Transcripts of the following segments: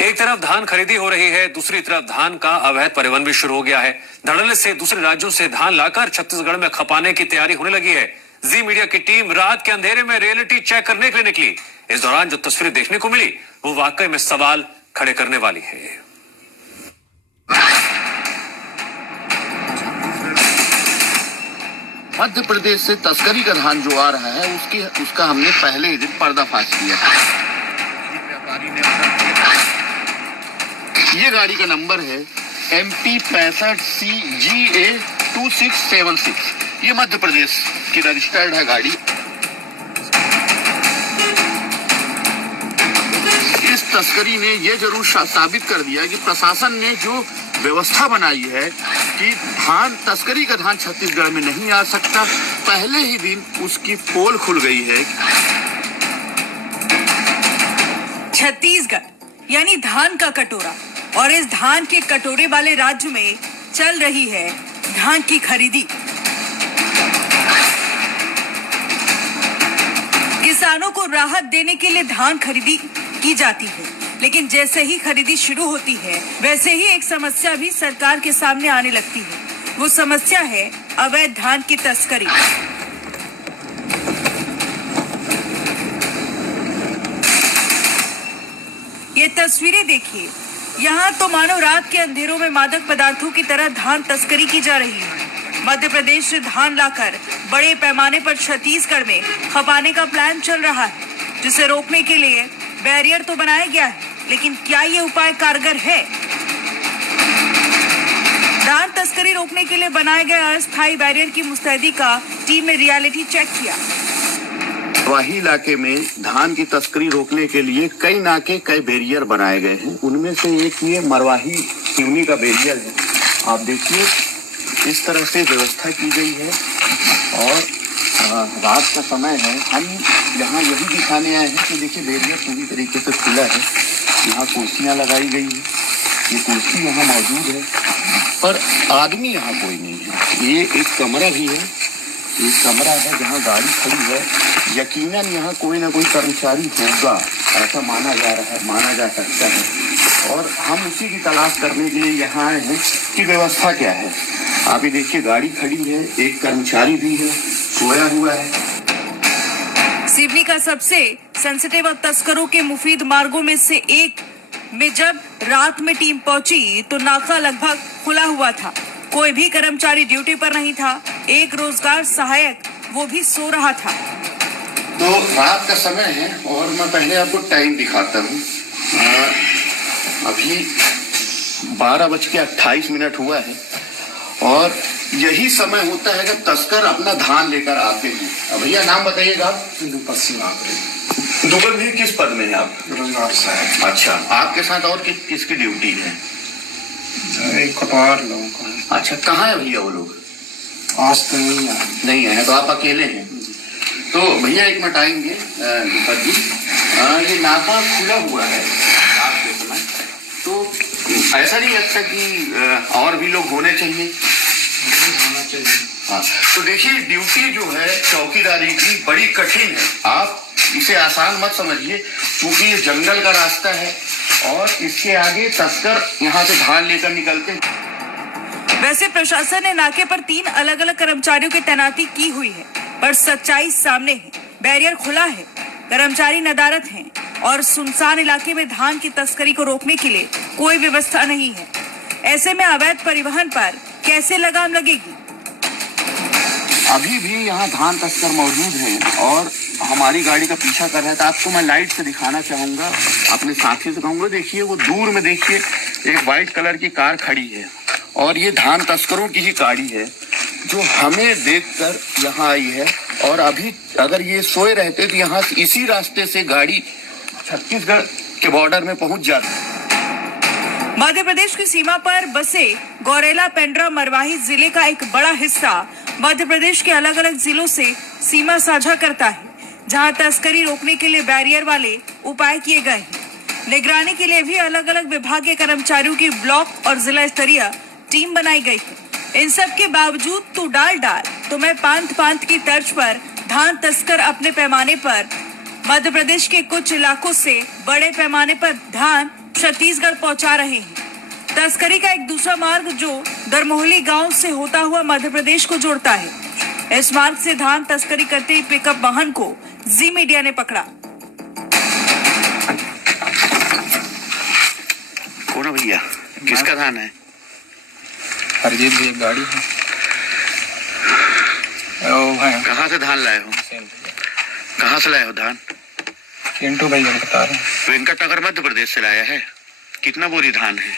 एक तरफ धान खरीदी हो रही है, दूसरी तरफ धान का अवैध परिवहन भी शुरू हो गया है। धड़ल्ले से दूसरे राज्यों से धान लाकर छत्तीसगढ़ में खपाने की तैयारी होने लगी है। जी मीडिया की टीम रात के अंधेरे में रियलिटी चेक करने के लिए निकली। इस दौरान जो तस्वीरें देखने को मिली वो वाकई में सवाल खड़े करने वाली है। मध्य प्रदेश से तस्करी का धान जो आ रहा है उसका हमने पहले ही दिन पर्दाफाश किया। ये गाड़ी का नंबर है MP 65CGA 2676। ये मध्य प्रदेश की रजिस्टर्ड है गाड़ी। इस तस्करी ने यह जरूर साबित कर दिया कि प्रशासन ने जो व्यवस्था बनाई है कि धान तस्करी का धान छत्तीसगढ़ में नहीं आ सकता, पहले ही दिन उसकी पोल खुल गई है। छत्तीसगढ़ यानी धान का कटोरा, और इस धान के कटोरे वाले राज्य में चल रही है धान की खरीदी। किसानों को राहत देने के लिए धान खरीदी की जाती है, लेकिन जैसे ही खरीदी शुरू होती है वैसे ही एक समस्या भी सरकार के सामने आने लगती है। वो समस्या है अवैध धान की तस्करी। ये तस्वीरें देखिए, यहाँ तो मानो रात के अंधेरों में मादक पदार्थों की तरह धान तस्करी की जा रही है। मध्य प्रदेश से धान लाकर बड़े पैमाने पर छत्तीसगढ़ में खपाने का प्लान चल रहा है, जिसे रोकने के लिए बैरियर तो बनाया गया है, लेकिन क्या ये उपाय कारगर है? धान तस्करी रोकने के लिए बनाए गए अस्थायी बैरियर की मुस्तैदी का टीम ने रियलिटी चेक किया। मरवाही इलाके में धान की तस्करी रोकने के लिए कई नाके, कई बैरियर बनाए गए हैं। उनमें से एक ये मरवाही सिवनी का बैरियर है। आप देखिए इस तरह से व्यवस्था की गई है, और रात का समय है। हम यहाँ यही दिखाने आए हैं कि देखिए बैरियर पूरी तरीके से खुला है। यहाँ कुर्सियाँ लगाई गई है, ये कुर्सी यहाँ मौजूद है, पर आदमी यहाँ कोई नहीं है। ये एक कमरा भी है, एक कमरा है जहाँ गाड़ी खड़ी है। यकीनन यहाँ कोई ना कोई कर्मचारी होगा, ऐसा माना जा सकता है, और हम उसी की तलाश करने के लिए यहाँ आए हैं कि व्यवस्था क्या है। आप ये देखिए गाड़ी खड़ी है, एक कर्मचारी भी है, सोया हुआ है। सिवनी का सबसे सेंसिटिव और तस्करों के मुफीद मार्गों में से एक में जब रात में टीम पहुंची तो नाका लगभग खुला हुआ था। कोई भी कर्मचारी ड्यूटी पर नहीं था। एक रोजगार सहायक वो भी सो रहा था। तो रात का समय है और मैं पहले आपको टाइम दिखाता हूँ। अभी 12:28 हुआ है, और यही समय होता है जब तस्कर अपना धान लेकर आते हैं। भैया नाम बताइएगा। दुबल भी किस पद में है आप? रोजगार सहायक। अच्छा, आपके साथ और किसकी ड्यूटी है? कटवार लोगों का। अच्छा, कहाँ है भैया वो लोग? आज तो नहीं है, तो आप अकेले हैं। तो भैया एक मिनट आएंगे दीपक जी। ये नाका खुला हुआ है रात के समय, तो ऐसा नहीं लगता कि और भी लोग होने चाहिए? हाँ, तो देखिए ड्यूटी जो है चौकीदारी की बड़ी कठिन है। आप इसे आसान मत समझिए, क्योंकि ये जंगल का रास्ता है और इसके आगे तस्कर यहाँ से धान लेकर निकलते हैं। वैसे प्रशासन ने नाके पर 3 अलग अलग कर्मचारियों की तैनाती की हुई है, पर सच्चाई सामने है। बैरियर खुला है, कर्मचारी नदारत हैं, और सुनसान इलाके में धान की तस्करी को रोकने के लिए कोई व्यवस्था नहीं है। ऐसे में अवैध परिवहन पर कैसे लगाम लगेगी? अभी भी यहाँ धान तस्कर मौजूद हैं और हमारी गाड़ी का पीछा कर रहा था। आपको मैं लाइट से दिखाना चाहूंगा, अपने साथी से कहूंगा। देखिए वो दूर में देखिए एक व्हाइट कलर की कार खड़ी है, और ये धान तस्करों की ही गाड़ी है जो हमें देखकर यहाँ आई है। और अभी अगर ये सोए रहते तो यहाँ इसी रास्ते से गाड़ी छत्तीसगढ़ के बॉर्डर में पहुंच जाती। मध्य प्रदेश की सीमा पर बसे गौरेला, पेंड्रा, मरवाही जिले का एक बड़ा हिस्सा मध्य प्रदेश के अलग अलग जिलों से सीमा साझा करता है, जहां तस्करी रोकने के लिए बैरियर वाले उपाय किए गए हैं। निगरानी के लिए भी अलग अलग विभाग के कर्मचारियों की ब्लॉक और जिला स्तरीय टीम बनाई गई है। इन सब के बावजूद तू डाल तो मैं पांत की तर्ज पर धान तस्कर अपने पैमाने पर मध्य प्रदेश के कुछ इलाकों से बड़े पैमाने पर धान छत्तीसगढ़ पहुंचा रहे हैं। तस्करी का एक दूसरा मार्ग जो दरमोहली गांव से होता हुआ मध्य प्रदेश को जोड़ता है। इस मार्ग से धान तस्करी करते ही पिकअप वाहन को जी मीडिया ने पकड़ा। कौन है भैया, किसका धान है? हरजीत भी एक गाड़ी है। ओ भाई, कहाँ से धान लाए हो? कहाँ से लाए हो धान? चिंटू भैया बता रहे हैं। वेंकट नगर मध्य प्रदेश से लाया है। कितना बोरी धान है?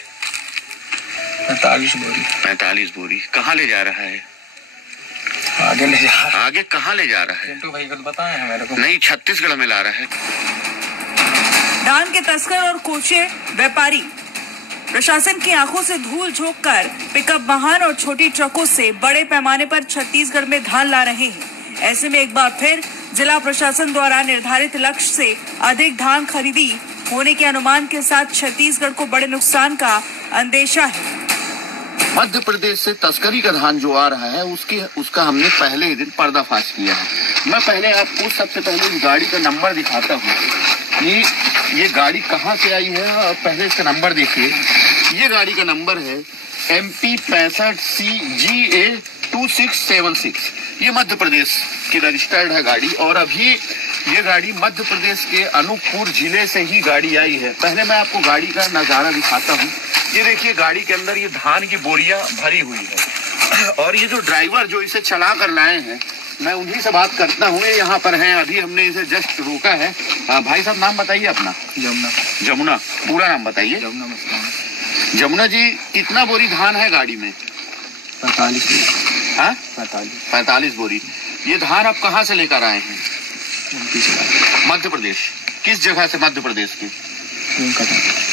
45 बोरी। 45 बोरी। कहाँ ले जा रहा है? आगे ले जा रहा है। आगे कहाँ ले जा रहा है? चिंटू भाई को तो बताए हैं मेरे को। नहीं, छत्तीसगढ़ में ला रहा है। धान के तस्कर और कोचे व्यापारी प्रशासन की आंखों से धूल झोंककर पिकअप वाहन और छोटी ट्रकों से बड़े पैमाने पर छत्तीसगढ़ में धान ला रहे हैं। ऐसे में एक बार फिर जिला प्रशासन द्वारा निर्धारित लक्ष्य से अधिक धान खरीदी होने के अनुमान के साथ छत्तीसगढ़ को बड़े नुकसान का अंदेशा है। मध्य प्रदेश से तस्करी का धान जो आ रहा है उसका हमने पहले ही दिन पर्दाफाश किया है। मैं पहले आपको सबसे पहले इस गाड़ी का नंबर दिखाता हूँ। ये गाड़ी कहाँ से आई है और पहले इसका नंबर देखिए। ये गाड़ी का नंबर है MP 65CGA 2676। ये मध्य प्रदेश की रजिस्टर्ड है गाड़ी और अभी ये गाड़ी मध्य प्रदेश के अनूपपुर जिले से ही गाड़ी आई है। पहले मैं आपको गाड़ी का नजारा दिखाता हूँ। ये देखिए, गाड़ी के अंदर ये धान की बोरियां भरी हुई है और ये जो ड्राइवर जो इसे चला कर लाए हैं, मैं उन्हीं से बात करता हूँ। ये यहाँ पर हैं, अभी हमने इसे जस्ट रोका है। भाई साहब, नाम बताइए अपना। जमुना। जमुना, पूरा नाम बताइए। जमुना मुस्कान। जमुना जी, कितना बोरी धान है गाड़ी में? 45। हाँ, 45 बोरी। ये धान आप कहाँ से लेकर आए हैं? मध्य प्रदेश। किस जगह से मध्य प्रदेश के?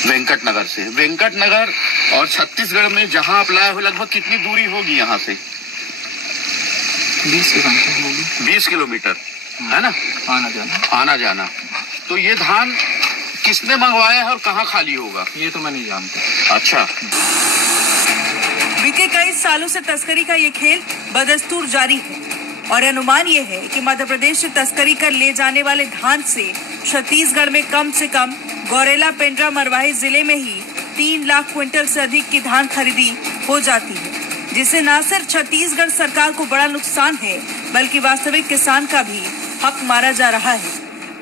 वेंकट नगर से। वेंकट नगर और छत्तीसगढ़ में जहां आप लाए हो लगभग कितनी दूरी होगी यहाँ से? 20 किलोमीटर है ना? आना जाना। तो ये धान किसने मंगवाया है और कहाँ खाली होगा? ये तो मैं नहीं जानता। अच्छा। बीते कई सालों से तस्करी का ये खेल बदस्तूर जारी है और अनुमान ये है कि मध्य प्रदेश से तस्करी कर ले जाने वाले धान से छत्तीसगढ़ में कम से कम गौरेला पेंड्रा मरवाही जिले में ही 3 लाख क्विंटल से अधिक की धान खरीदी हो जाती है, जिससे न सिर्फ छत्तीसगढ़ सरकार को बड़ा नुकसान है बल्कि वास्तविक किसान का भी हक मारा जा रहा है।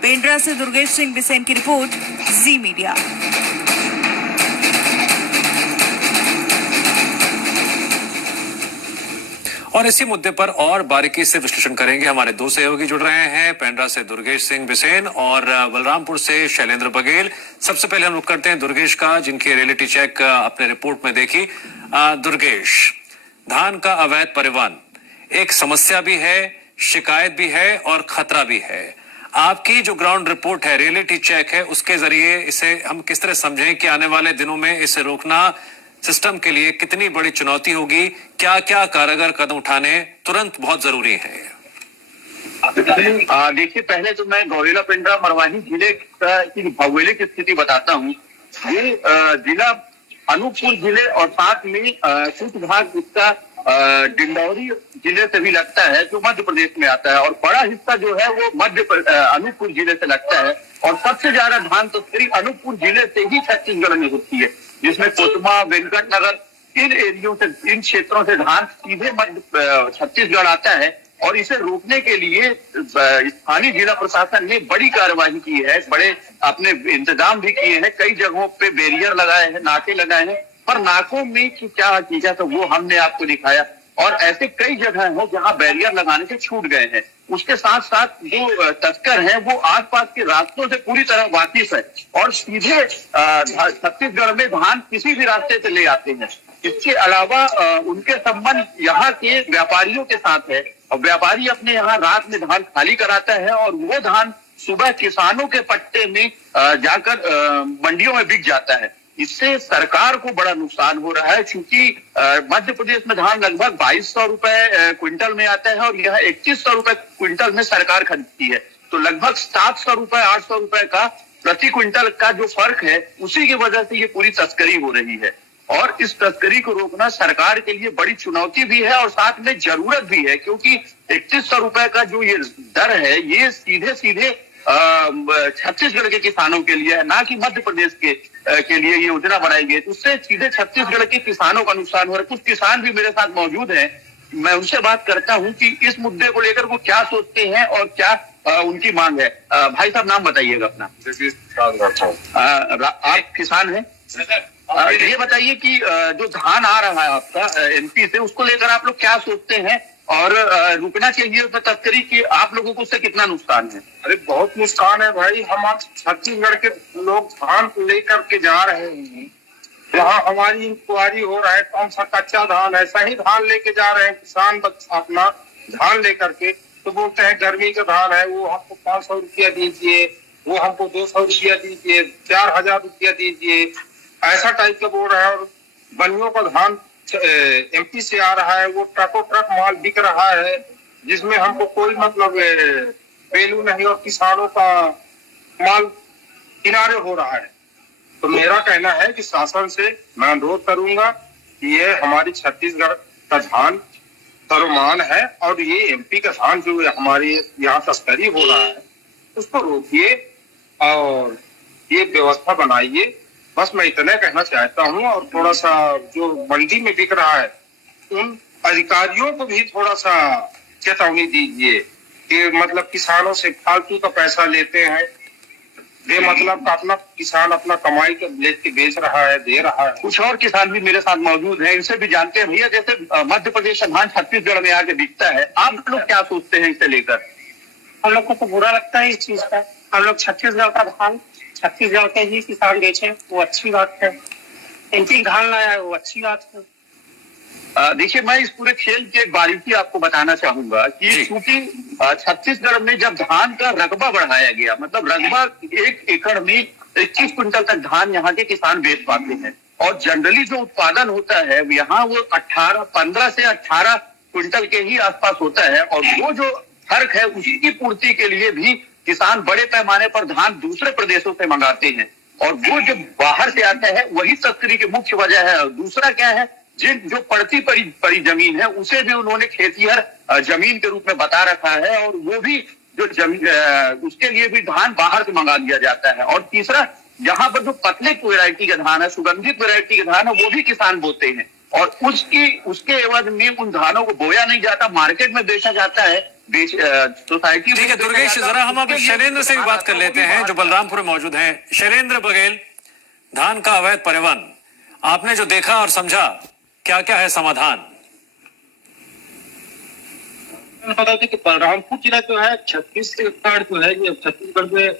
पेंड्रा से दुर्गेश सिंह बिसेन की रिपोर्ट, जी मीडिया। और इसी मुद्दे पर और बारीकी से विश्लेषण करेंगे। हमारे दो सहयोगी जुड़ रहे हैं, पेंड्रा से दुर्गेश सिंह बिसेन और बलरामपुर से शैलेंद्र बघेल। सबसे पहले हम रुक करते हैं दुर्गेश का, जिनकी रियलिटी चेक अपने रिपोर्ट में देखी। दुर्गेश, धान का अवैध परिवहन एक समस्या भी है, शिकायत भी है और खतरा भी है। आपकी जो ग्राउंड रिपोर्ट है, रियलिटी चेक है, उसके जरिए इसे हम किस तरह समझें कि आने वाले दिनों में इसे रोकना सिस्टम के लिए कितनी बड़ी चुनौती होगी? क्या क्या कारगर कदम उठाने तुरंत बहुत जरूरी है? देखिए, पहले तो मैं गौरेला पेंड्रा मरवाही जिले की भौगोलिक स्थिति बताता हूँ। ये जिला अनूपपुर जिले और साथ में कुछ भाग इसका डिंडौरी जिले से भी लगता है, जो मध्य प्रदेश में आता है, और बड़ा हिस्सा जो है वो अनूपपुर जिले से लगता है। और सबसे ज्यादा धान तस्करी अनूपपुर जिले से ही छत्तीसगढ़ में होती है, जिसमें कोतमा, वेंकट नगर, इन एरियो से, इन क्षेत्रों से धान सीधे मध्य छत्तीसगढ़ आता है। और इसे रोकने के लिए स्थानीय जिला प्रशासन ने बड़ी कार्रवाई की है, बड़े अपने इंतजाम भी किए हैं। कई जगहों पे बैरियर लगाए हैं, नाके लगाए हैं, पर नाकों में क्या हकीकत है वो हमने आपको दिखाया। और ऐसे कई जगह हैं जहां बैरियर लगाने से छूट गए हैं। उसके साथ साथ जो तस्कर हैं वो आसपास के रास्तों से पूरी तरह वाकिफ है और सीधे छत्तीसगढ़ में धान किसी भी रास्ते से ले आते हैं। इसके अलावा उनके संबंध यहाँ के व्यापारियों के साथ है और व्यापारी अपने यहाँ रात में धान खाली कराता है और वो धान सुबह किसानों के पट्टे में जाकर मंडियों में बिक जाता है। इससे सरकार को बड़ा नुकसान हो रहा है, क्योंकि मध्य प्रदेश में धान लगभग 2200 रुपए क्विंटल में आता है और यह 2100 रुपए क्विंटल में सरकार खरीदती है। तो लगभग 700 रुपए 800 रुपए का प्रति क्विंटल का जो फर्क है, उसी की वजह से ये पूरी तस्करी हो रही है। और इस तस्करी को रोकना सरकार के लिए बड़ी चुनौती भी है और साथ में जरूरत भी है, क्योंकि 3100 रुपए का जो ये दर है, ये सीधे सीधे छत्तीसगढ़ के किसानों के लिए है, ना कि मध्य प्रदेश के के लिए ये योजना बनाई गई, उससे सीधे छत्तीसगढ़ के किसानों का नुकसान हो रहा है। कुछ किसान भी मेरे साथ मौजूद हैं, मैं उनसे बात करता हूं कि इस मुद्दे को लेकर वो क्या सोचते हैं और क्या उनकी मांग है। भाई साहब, नाम बताइएगा अपना। आप किसान हैं? ये बताइए कि जो धान आ रहा है आपका एमपी से, उसको लेकर आप लोग क्या सोचते हैं और रुकना चाहिए उसमें तस्करी की? आप लोगों को उससे कितना नुकसान है? अरे बहुत नुकसान है भाई। हम छत्तीसगढ़ के लोग धान लेकर के जा रहे हैं, वहाँ हमारी इंक्वायरी हो रहा है, कौन सा कच्चा धान है, सही धान लेके जा रहे हैं किसान अपना धान लेकर के, तो बोलते हैं गर्मी का धान है, वो हमको 500 रुपया दीजिए, वो हमको 200 रुपया दीजिए, 4000 रुपया दीजिए, ऐसा टाइप का बोल रहा है। और बनियों का धान एमपी से आ रहा है, वो ट्रकों ट्रक माल बिक रहा है, जिसमें हमको कोई मतलब वैल्यू नहीं, और किसानों का माल किनारे हो रहा है। तो मेरा कहना है कि शासन से मैं अनुरोध करूंगा कि ये हमारी छत्तीसगढ़ का धान सर्वमान है, और ये एमपी का धान जो हमारे यहाँ तस्करी हो रहा है उसको रोकिए और ये व्यवस्था बनाइए। बस मैं इतना कहना चाहता हूँ। और थोड़ा सा जो मंडी में बिक रहा है, उन अधिकारियों को भी थोड़ा सा चेतावनी दीजिए कि मतलब किसानों से फालतू का पैसा लेते हैं, बेमतलब का अपना किसान अपना कमाई के लेके बेच रहा है, दे रहा है। कुछ और किसान भी मेरे साथ मौजूद हैं, इनसे भी जानते हैं। भैया, जैसे मध्य प्रदेश का धान छत्तीसगढ़ में आके बिकता है, आप लोग क्या सोचते हैं इसे लेकर? हम लोग को तो बुरा लगता है इस चीज का। हम लोग छत्तीसगढ़ का धान छत्तीसगढ़ के ही किसान बेचे, वो अच्छी बात है। एमपी धान लाया है, वो अच्छी बात है। देखिए, मैं इस पूरे खेल की एक बारीकी आपको बताना चाहूंगा कि क्योंकि छत्तीसगढ़ में जब धान का रकबा बढ़ाया गया, मतलब रकबा 1 एकड़ में 21 क्विंटल तक धान यहाँ के किसान बेच पाते हैं, और जनरली जो उत्पादन होता है यहाँ वो 15 से 18 क्विंटल के ही आसपास होता है। और वो जो फर्क है उसकी पूर्ति के लिए भी किसान बड़े पैमाने पर धान दूसरे प्रदेशों से मंगाते हैं, और वो जो बाहर से आता है वही तस्करी की मुख्य वजह है। दूसरा क्या है, जो पड़ती पड़ी जमीन है उसे भी उन्होंने खेतिहर जमीन के रूप में बता रखा है, और वो भी जो जमीन उसके लिए भी धान बाहर से मंगा लिया जाता है। और तीसरा, यहाँ पर जो पतले वैरायटी का धान है, सुगंधित वैरायटी का धान है, वो भी किसान बोते हैं, और उसके एवज में उन धानों को बोया नहीं जाता, मार्केट में बेचा जाता है, सोसाइटी। ठीक है दुर्गेश, जरा हम अब शैलेंद्र से भी बात कर लेते हैं जो बलरामपुर में मौजूद हैं। शैलेंद्र बघेल, धान का अवैध परिवहन, आपने जो देखा और समझा, क्या क्या है समाधान? बता दें कि बलरामपुर जिला जो है 36 एकड़ जो है ये छत्तीसगढ़ में